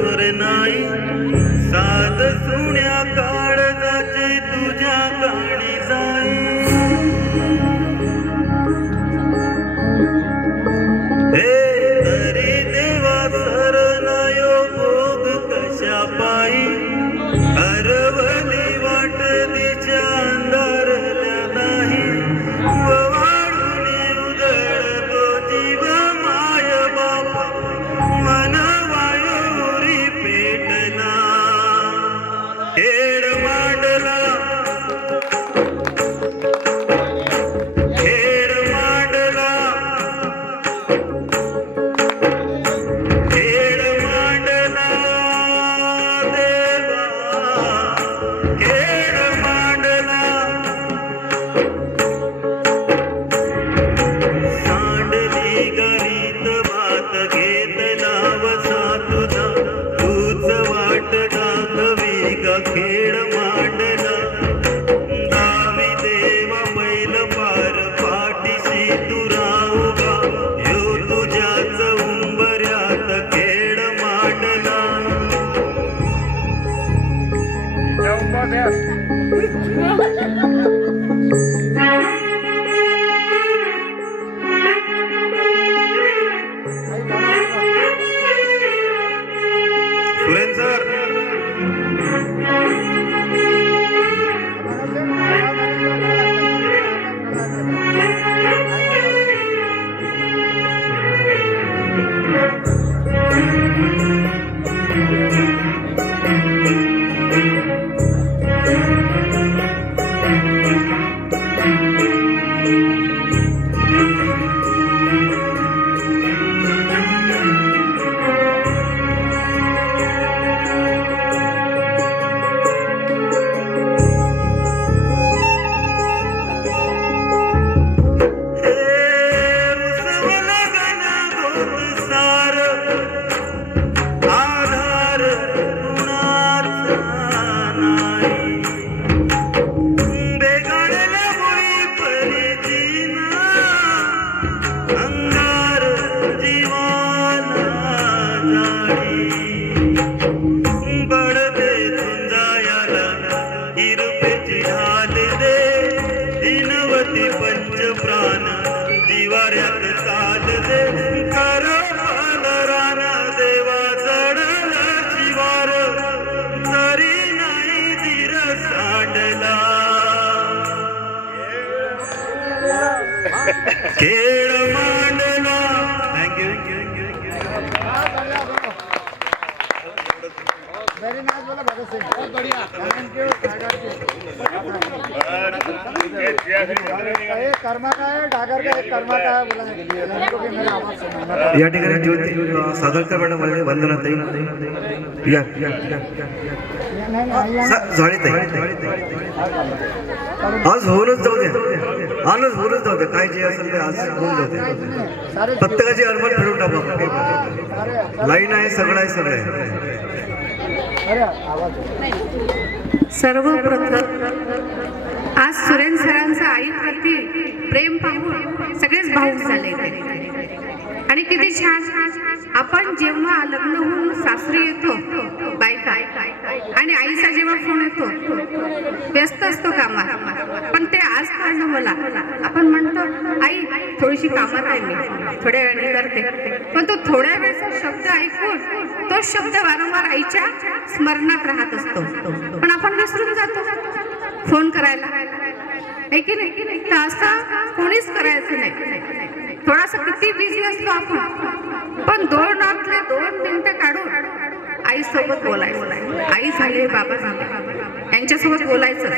जोर नाही साध सुण्या काळजाची तुझ्या गाणी जाई हे तरी देवा सरनायो भोग कशा पायी हरवली वाट तिच्या अंधारल्या नाही वाढून उधळतो जीव माय बापा मन वायुरी पेटला खेळ मांडला खेळ मांडला खेळ मांडला देवा खेळ मांडला सांडली गरीत भात घेतला वसा तुझा तूच वाट दाखवी ग खेळ मांडला दावी देवा बैल पार पाठीशी तू राहू गा ह्यो तुझ्याच उंबऱ्यात खेळ मांडला सुरेन सर आधार कुणाचा नाही बेगाडल्या मुळी परिचिना अंगार जीवाला जाळी बडदे तुंजायाला हिरपेची ढाल दे दिनवती पंच प्राण दिवाऱ्यात चाल दे कर पालराना देवा चढला शिवार तरी नाही धीर सांडला खेळ मांडला थँक्यू वेरी नाइस बोला भगत सिंह बहुत बढ़िया थैंक यू ये कर्मा का है डागर का एक कर्मा का है बोला उनको भी मेरा आवाज सुनाना या ठिकाणी ज्योती सादरकर मॅडम आले वंदना ताई या झाडे ताई आज होऊनच जाऊ द्या आजच होऊनच जाऊ द्या काय जे असेल ते आज होऊन जाऊ द्या प्रत्येकाची अरमान फिरून टाका लाईन आहे सगळं आहे सर्वप्रथम आज सुरेन सरांचं आईप्रती प्रेम पाहून सगळेच भावुक झाले आणि किती छान आपण जेव्हा लग्न होऊन सासरी येतो बायका आणि आईचा जेव्हा फोन येतो व्यस्त असतो कामात पण ते आज कळलं मला आपण म्हणतो आई थोडीशी कामात आहे मी थोड्या वेळाने करते पण तो थोड्या वेळचा शब्द ऐकून तो शब्द वारंवार आईच्या स्मरणात राहत असतो पण आपण विसरून जातो फोन करायला आहे की नाही तर असं कोणीच करायचं नाही थोडासा किती बिझी असतो आपण पण 2 मिनिटं काढून आई सोबत बोलायचं आई झाले बाबा झाले यांच्यासोबत बोलायचं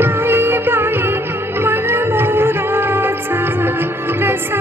बाई बाई मन मोराचा कसा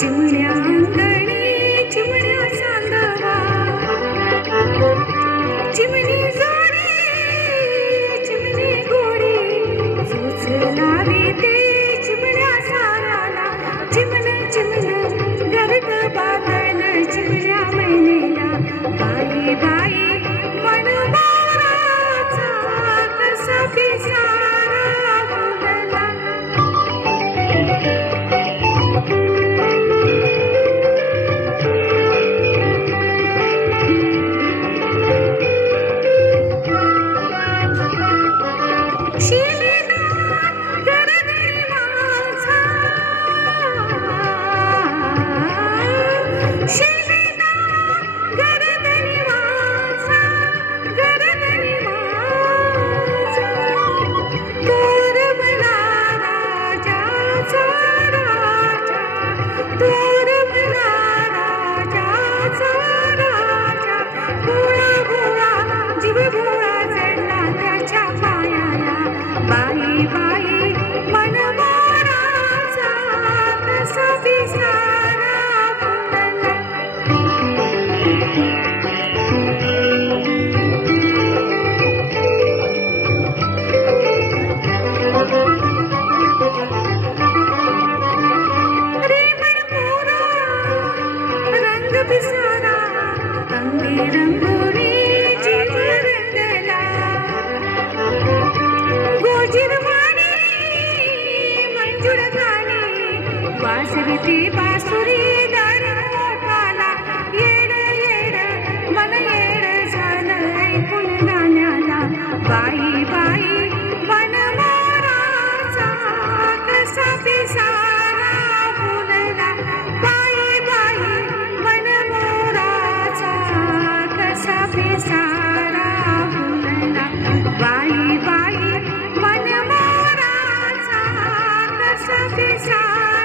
चिमण्या अंगणी चिमण्या चांदवा चिमणी जोडी चिमणी गोडी चोच लाविते चिमण्या साराला चिमण चिमण गर्द बादल चिमण्या मैनेला बाई बाई मन मोराचा कसा पिसारा फुलला बाई बाई मन मोराचा कसा पिसारा फुलला रे मनमोरा रंग पिसारा रंगी रंगोरी जीव रंगला गोजिरवाणी मंजूर गाणी वासरीती बासुरी दार मोठाला येड येड मन येड झालं ऐकून नाण्याला बाई बाई मन मोराचा कसा पिसारा फुलला बाई बाई मन मोराचा कसा पिसारा फुलला बाई बाई मन मोराचा कसा पिसारा